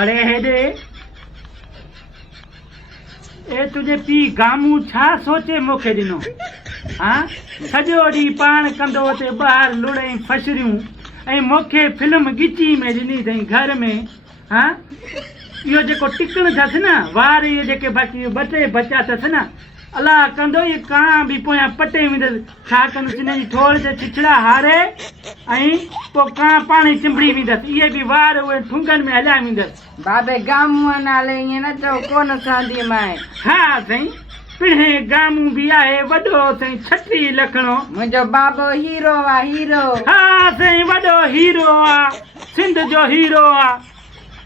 अरे हेॾे ए तुंहिंजे पीउ गामू छा सोचे मूंखे ॾिनो हा सॼो ॾींहुं पाण कंदो हुते ॿाहिरि लुड़ई फसरियूं ऐं मूंखे फिल्म ॻिची में ॾिनी अथई घर में हा इहो जेको टिकण अथसि न वार इहे जेके बाक़ी ॿ टे बचा अथसि न अलाह कंदो इहे कां बि पोयां पटे वेंदसि छा कंदुसि हिन जी ठोड़ ते छिछड़ा हारे ऐं पोइ कां पाण ई चिंबड़ी वेंदसि इहे बि वार उहे ठुंगनि में हलिया वेंदसि बाबे गामूअ नाले ईअं न चओ कोन ठहंदी माए हा साईं पिणे गामू बि आहे वॾो साईं 36 लखणो मुंहिंजो बाबो हीरो आहे हीरो हा साईं वॾो हीरो आहे सिंध जो हीरो आहे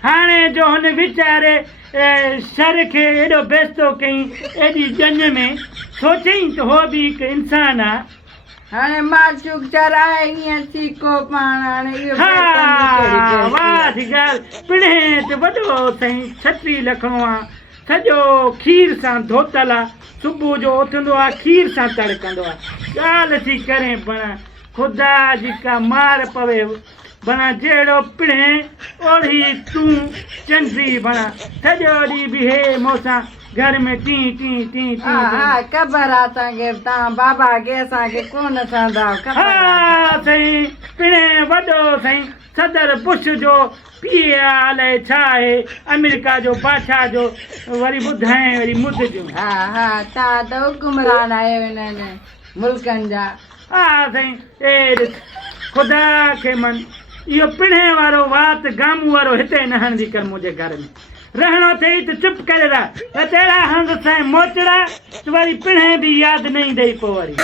हाणे जो हुन वीचारे शर खे एॾो बेस्तो कयईं एॾी जंज में सोचईं त हो बि हिकु इंसानु आहे हाणे माशूक चराए ईअं सीको पाण हाणे इहो हा वाह थी ॻाल्हि पिणे ते वॾो साईं 36 लखणो आहे सॼो खीर सां धोतल आहे सुबुह जो उथंदो आहे खीर सां तड़कंदो आहे ॻाल्हि थी करे बण ख़ुदा जी का मार पवे बणा जहिड़ो पिणे ओड़ी तूं चंदी बणा सॼो ॾींहुं बीहे मूंसां घर में टी टी टी टी हा ख़बर आहे असांखे तव्हां बाबा खे असांखे कोन ठहंदा हा साईं पिणे वॾो साईं सदर बुश जो पीउ अलाए छा आहे अमेरिका जो बादशाह जो वरी ॿुधाए वरी मुद जो हा हा तव्हां त हुकुमरान आहियो हिननि मुल्कनि जा हा साईं ए ख़ुदा खे मन इहो पिणे वारो वात गामू वारो हिते न हणंदी कर मुंहिंजे घर में रहणो अथई त चुप करे रह त तहिड़ा हंध साईं मोचड़ा त वरी पिणे बि यादि न ईंदई पोइ वरी